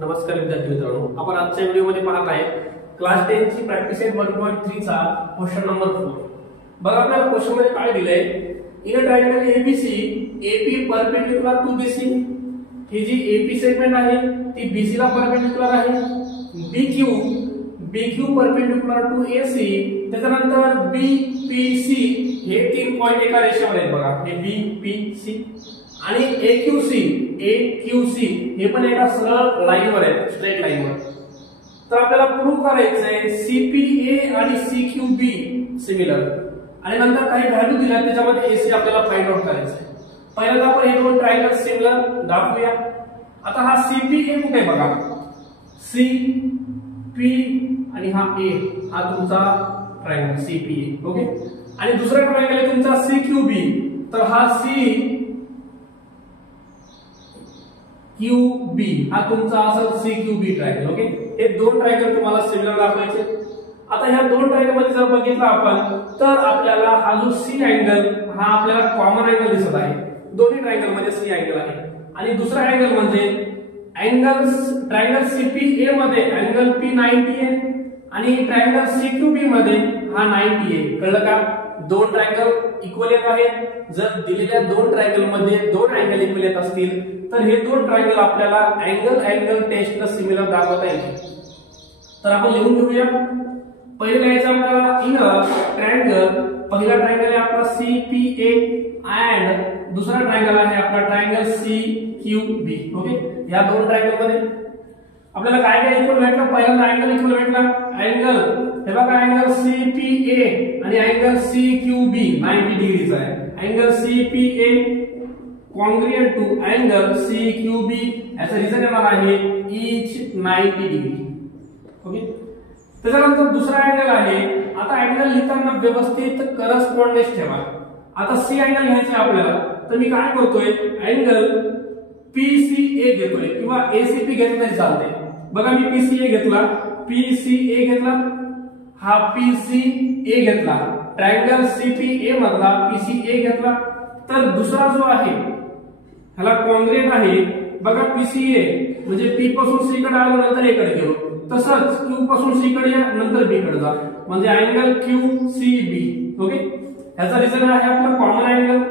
नमस्कार विद्यार्थी मित्रांनो, आपण आजच्या व्हिडिओमध्ये पाहत आहे क्लास 10 ची प्रॅक्टिस सेट 1.3 चा क्वेश्चन नंबर 4. बघा आपल्याला क्वेश्चन मध्ये काय दिलंय, in a triangle ABC AP perpendicular to BC. ही जी एपी सेगमेंट आहे ती बीसी ला परपेंडिक्युलर आहे. BQ perpendicular to AC. त्याच्यानंतर बीपीसी हे तीन पॉइंट एका रेषेवर आहेत. बघा हे बीपीसी आणि AQC हे पण एका सरळ लाईनवर आहे, स्ट्रेट लाईनवर. तर आपल्याला प्रूव्ह करायचं आहे CPA आणि CQB सिमिलर आणि नंतर काही व्हॅल्यू दिल्या त्याच्यामध्ये AC आपल्याला फाइंड आउट करायचं आहे. पहिल्यांदा आपण हे दोन ट्रायंगल सिमिलर दाखवूया. आता हा CPA कुठे बघा, CP आणि हा A हा तुमचा ट्रायंगल CPA. ओके. आणि दुसरा ट्रायंगल आहे तुमचा CQB. तर हा QB हा तुमचा असेल CQB ट्रायंगल. ओके. हे दोन ट्रायंगल तुम्हाला सिमिलर दाखवायचे. आता ह्या दोन ट्रायंगल मध्ये जर बघितलं आपण तर आपल्याला हा जो C अँगल हा आपल्याला कॉमन अँगल दिसत आहे. दोन्ही ट्रायंगल मध्ये C अँगल आहे. आणि दुसरा अँगल म्हणजे ट्रायंगल CPA मध्ये अँगल P 90 आहे आणि ट्रायंगल CQB मध्ये हा 90 आहे. कळलं का? दोन ट्रायंगल इक्वल येत आहेत. जर दिलेल्या दोन ट्रायंगल मध्ये दोन अँगल इक्वल येत असतील तर हे दोन ट्रायंगल आपल्याला अँगल टेस्टला सिमिलर दाखवता येईल. तर आपण लिहून घेऊया. पहिला याचा आपल्याला इन ट्रायंगल, पहिला ट्रायंगल आहे आपला CPA अँड दुसरा ट्रायंगल आहे आपला ट्रायंगल CQB. ओके. या दोन ट्रायंगल मध्ये आपल्याला काय काय इक्वल भेटलं? पहिल्यांदा अँगल इक्वल भेटला. अँगल हे बघा, अँगल CPA आणि अँगल CQB 90 डिग्रीचा आहे. Angle CPA congruent to angle CQB. याचा रिझन येणार आहे each 90 डिग्री. ओके. त्याच्यानंतर दुसरा अँगल आहे. आता अँगल लिहिताना व्यवस्थित करस्पॉन्डेन्स ठेवा. आता C अँगल घ्यायचा आपल्याला, तर मी काय करतोय, अँगल PCA घेतोय किंवा ACP घेतलं तरी चालते. बघा मी PCA घेतला, हा PCA घेतला, ट्रायंगल CPA मधला PCA घेतला. तर दुसरा जो आहे ह्याला कॉन्ग्रुएंट आहे. बघा PCA म्हणजे P पासून C कडे आलो नंतर A कडे गेलो, तसंच Q पासून C कडे या नंतर B कडे जा, म्हणजे अँगल QCB. ओके. ह्याचा रिझन आहे आपला कॉमन अँगल.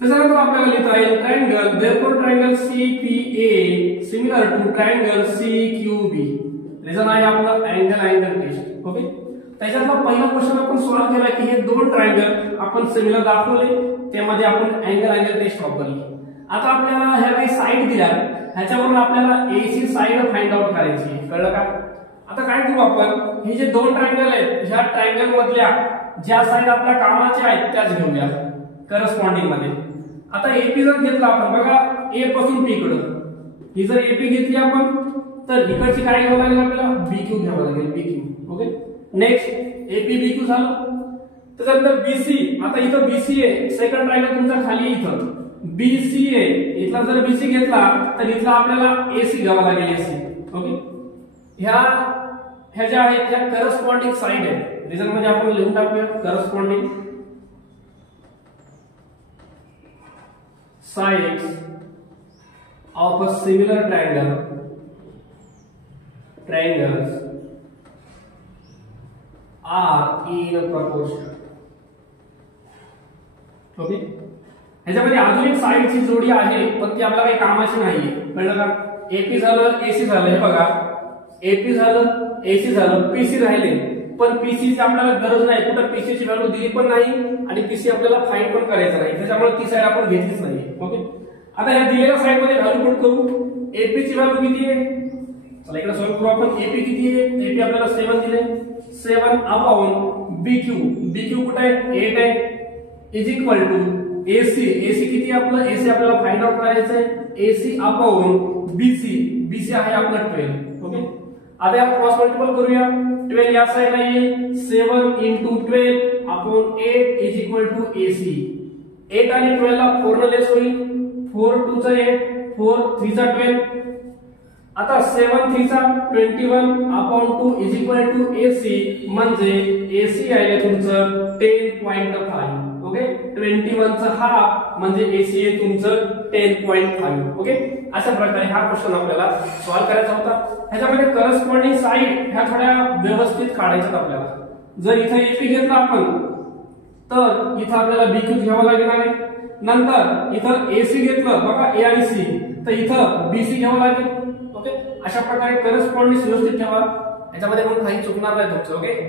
त्याच्यानंतर आपल्याला लिहिता येईल triangle, therefore triangle CPA similar to triangle CQB. Reason आहे आपलं अँगल टेस्ट. ओके. त्याच्यातला पहिला क्वेश्चन आपण सॉल्व्ह केला की हे दोन ट्रायंगल आपण सिमिलर दाखवले, त्यामध्ये आपण अँगल टेस्ट वापरली. आता आपल्याला ह्या काही साइड दिल्या, ह्याच्यावरून आपल्याला AC साइड फाइंड आउट करायची. कळलं का? आता काय करू आपण, हे जे दोन ट्रायंगल आहेत ह्या ट्रायंगल मधल्या ज्या साइड आपल्या कामाच्या आहेत त्याच घेऊया करस्पॉन्डिंग मध्ये. आता AP जर घेतला आपण, बघा A पासून P कडे, ही जर AP घेतली आपण तर इकडची काय घ्यावं लागेल आपल्याला, BQ घ्यावं लागेल, BQ. ओके. नेक्स्ट APBQ झालं. त्याच्यानंतर BC. आता इथं BC आहे, सेकंड ट्रायंगल तुमचा खाली इथं BCA. इथला जर BC घेतला तर इथला आपल्याला AC घ्यावा लागेल, AC. ओके. ह्या ज्या आहेत त्या करस्पॉन्डिंग साइड आहे. रिझन म्हणजे आपण लिहून टाकूया corresponding sides of a similar triangles are in proportion. Okay. ह्याच्यामध्ये अजून एक साइडची जोडी आहे पण ती आपल्याला काही कामाची नाहीये. कळलं का? AP झालं, AC झालं. हे बघा AP झालं, AC झालं, PC राहिले. पण PC ची आपल्याला गरज नाही, कुठं PC ची व्हॅल्यू दिली पण नाही आणि PC आपल्याला फाइंड पण करायचं नाही, त्याच्यामुळे ती साइड आपण घेतलीच नाही. ओके. आता या दिलेल्या साइड मध्ये व्हॅल्यू पुट करू. AP ची व्हॅल्यू किती आहे? चला इकडे सॉल्व्ह करू आपण. AP किती आहे? AP आपल्याला 7 दिले. 7 अपॉन BQ कुठे आहे? 8 आहे. Is equal to AC. AC किती आहे आपलं? AC आपल्याला फाइंड आउट करायचं आहे. AC अपॉन BC आहे आपलं 12. ओके. आता या क्रॉस मल्टिपल करूया. 12 या साइडला येईल, 7 into 12 upon 8 is equal to AC. 8 आणि 12 ला 4 ने लेस होईल. 4 2 चा 8, 4 3 चा 12. आता 7 3 चा 21 upon 2 is equal to AC, म्हणजे AC आहे तुमचं 10.5. ओके. 21 चा हाफ म्हणजे AC आहे तुमचं 10.5. ओके. अशा प्रकारे हा क्वेश्चन आपल्याला सॉल्व्ह करायचा होता। ह्याच्यामध्ये करस्पॉन्डिंग साईड ह्या थोड्या व्यवस्थित काढायच्यात आपल्याला। जर इथे एपी घेतला आपण तर इथं आपल्याला बीक्यू घ्यावं लागणार आहे। नंतर इथं एसी घेतलं बघा ए आणि सी तर इथं बीसी घ्यावं लागेल। ओके, अशा प्रकारे करस्पॉन्डिंग व्यवस्थित ठेवा, याच्यामध्ये मग काही चुकणार नाही तुमचं। ओके।